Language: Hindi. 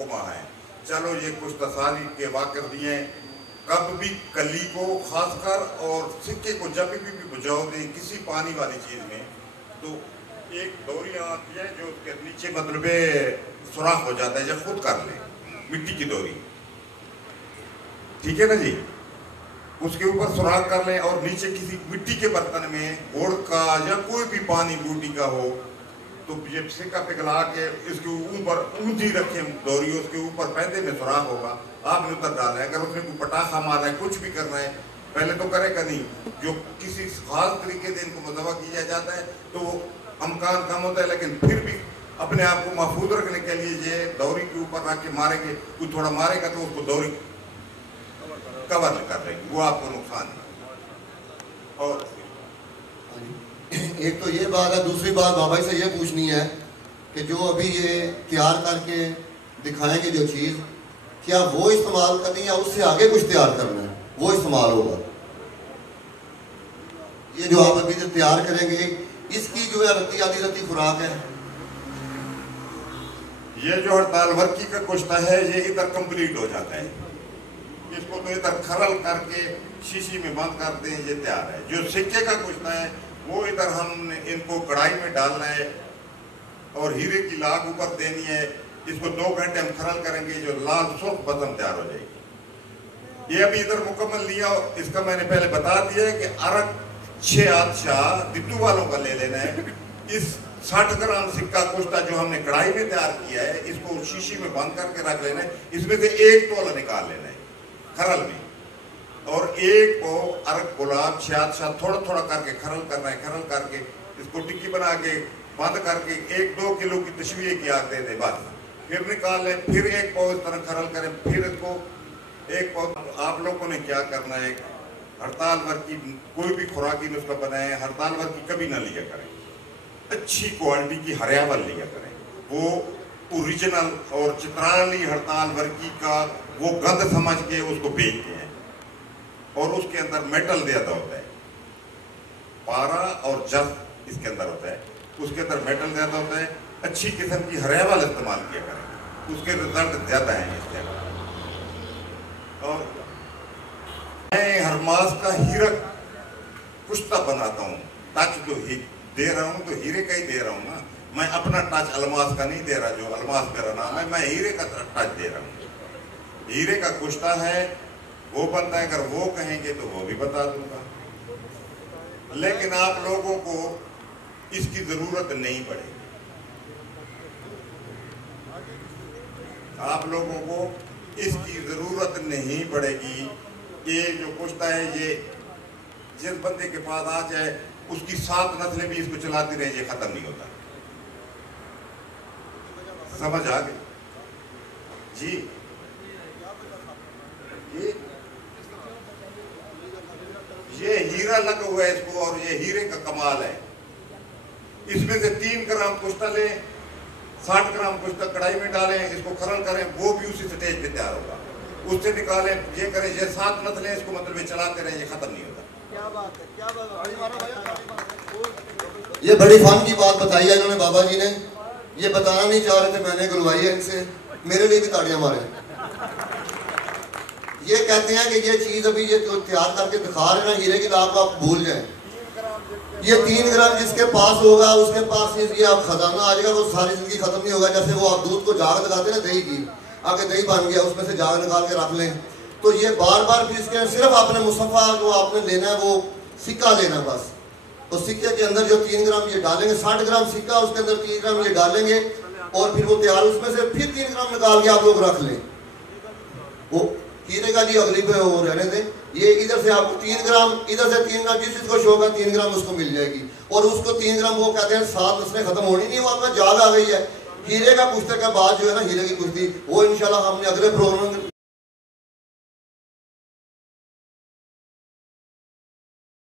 हुक्मा है। चलो ये कुछ तसाली के वाक़िफ़ दिए, कब भी कली को खासकर और सिक्के को जब भी बुझाओ दे किसी पानी वाली चीज़ में, तो एक डोरी आती है जो उसके नीचे मतलब सुराख हो जाता है, जब खुद कर ले मिट्टी की डोरी, ठीक है ना जी, उसके ऊपर सुराख कर लें और नीचे किसी मिट्टी के बर्तन में गुड़ का या कोई भी पानी बूटी का हो, तो ये सिक्का पिघला के इसके ऊपर ऊंची रखें डोरी, उसके ऊपर पैदे में सुराख होगा, आपने उतर डाला है। अगर उसने कोई पटाखा मारना है, कुछ भी करना है, पहले तो करेगा नहीं, जो किसी खास तरीके से इनको मुतवा किया जाता है तो अमकान कम होता है, लेकिन फिर भी अपने आप को महफूज रखने के लिए ये डोरी के ऊपर रख के मारेंगे, कोई थोड़ा मारेगा तो उसको डोरी कवर कर लेंगे, वो आपको नुकसान है। और एक तो ये बात है, दूसरी बात बाबा से ये पूछनी है कि जो अभी ये तैयार करके दिखाएंगे जो चीज़, क्या वो इस्तेमाल करनी है या उससे आगे कुछ तैयार करना है वो इस्तेमाल होगा? ये जो आप अभी तैयार करेंगे इसकी जो है रत्ती आधी रत्ती खुराक है। ये जो हड़ताल वर्की का कुश्ता है ये इधर कंप्लीट हो जाता है, इसको तो इधर खरल करके शीशी में बंद करते हैं, ये तैयार है। जो सिक्के का कुश्ता है वो इधर हमने इनको कढ़ाई में डालना है और हीरे की लाग ऊपर देनी है, इसको 2 घंटे हम खरल करेंगे, जो लाल सुर्ख बदम तैयार हो जाएगी। ये अभी इधर मुकम्मल लिया, इसका मैंने पहले बता दिया है कि अरक 6 आदशाह दिद्दू वालों का ले लेना है। इस 60 ग्राम सिक्का कुश्ता जो हमने कढ़ाई में तैयार किया है, इसको शीशी में बंद करके रख लेना है, इसमें से 1 तोला निकाल लेना है खरल में, और 1 को अरक गुलाब 6 आदशाह थोड़ा थोड़ा करके खरल करना है। खरल करके इसको टिक्की बना के बंद करके 1-2 किलो की तशवीह की आग दे दे, बस फिर निकाल लें, फिर 1 पाव इस तरह खरल करें, फिर इसको 1 पाव। आप लोगों ने क्या करना है, हड़ताल वर्की कोई भी खुराकी नुस्खा बनाए, हड़ताल वर्की कभी ना लिया करें, अच्छी क्वालिटी की हरियावल लिया करें, वो ओरिजिनल और चित्राली हड़ताल वर्की का वो गंध समझ के उसको बेचते हैं, और उसके अंदर मेटल ज्यादा होता है, पारा और जस इसके अंदर होता है, उसके अंदर मेटल ज्यादा होता है। अच्छी किस्म की हरियावल इस्तेमाल किया करें, उसके रिजल्ट ज्यादा हैं इसके अंदर। और मैं हरमास का हीरा कुश्ता बनाता हूँ, टच जो दे रहा हूँ तो हीरे का ही दे रहा हूँ ना, मैं अपना टच अलमास का नहीं दे रहा, जो अलमास मेरा नाम है, मैं हीरे का टच दे रहा हूँ। हीरे का कुश्ता है वो बनता है, अगर वो कहेंगे तो वो भी बता दूंगा, लेकिन आप लोगों को इसकी जरूरत नहीं पड़ेगी। आप लोगों को इसकी जरूरत नहीं पड़ेगी। ये जो कुश्ता है ये जिस बंदे के पास आ जाए उसकी 7 नस्लें भी इसको चलाती रहे, ये खत्म नहीं होता। समझ आ गई जी? ये हीरा लगा हुआ है इसको, और ये हीरे का कमाल है। इसमें से 3 ग्राम कुश्ता लें, 60 ग्राम कुश्ता कढ़ाई में डालें, इसको खरल करें, वो भी उसी स्टेज पे तैयार होगा, उससे निकालें, ये करें, ये 7 नस्लें इसको मतलब चलाते रहें, ये खत्म नहीं होता। क्या बात है, क्या बात है। ये बड़ी फान की बात बताई है इन्होंने, बाबा जी ने ये बताना नहीं चाह रहे थे, मैंने गुलवाई है इनसे, मेरे लिए भी ताड़ियां मारे। ये कहते हैं कि ये चीज अभी ये जो तैयार करके दिखा रहे हैं ना, हीरे की लाग को आप भूल जाएं। ये 3 ग्राम जिसके पास होगा उसके पास ये आप खजाना आ जाएगा, वो सारी जिंदगी खत्म नहीं होगा। जैसे वो आप दूध को जाग लगाते ना दही की, आगे दही बन गया, उसमें से जाग निकाल के रख लें, तो ये बार बार फिर इसके सिर्फ आपने मुसफ़ा जो आपने लेना है वो सिक्का लेना बस। तो सिक्के के अंदर जो 3 ग्राम ये डालेंगे, 60 ग्राम सिक्का, उसके अंदर 3 ग्राम ये डालेंगे, और फिर वो तैयार, उसमें से फिर 3 ग्राम निकाल के आप लोग रख लें। वो हीरे का जी अगली पे वो रहने दें, ये इधर से आपको 3 ग्राम, इधर से 3 ग्राम, जिस चीज को शौक है 3 ग्राम उसको मिल जाएगी, और उसको 3 ग्राम वो कहते हैं 7 नस्लें खत्म होनी नहीं, वो आपका जाग आ गई है। हीरे का कुश्ते के बाद जो है ना, हीरे की कुश्ती वो इंशाल्लाह हमने अगले प्रोग्राम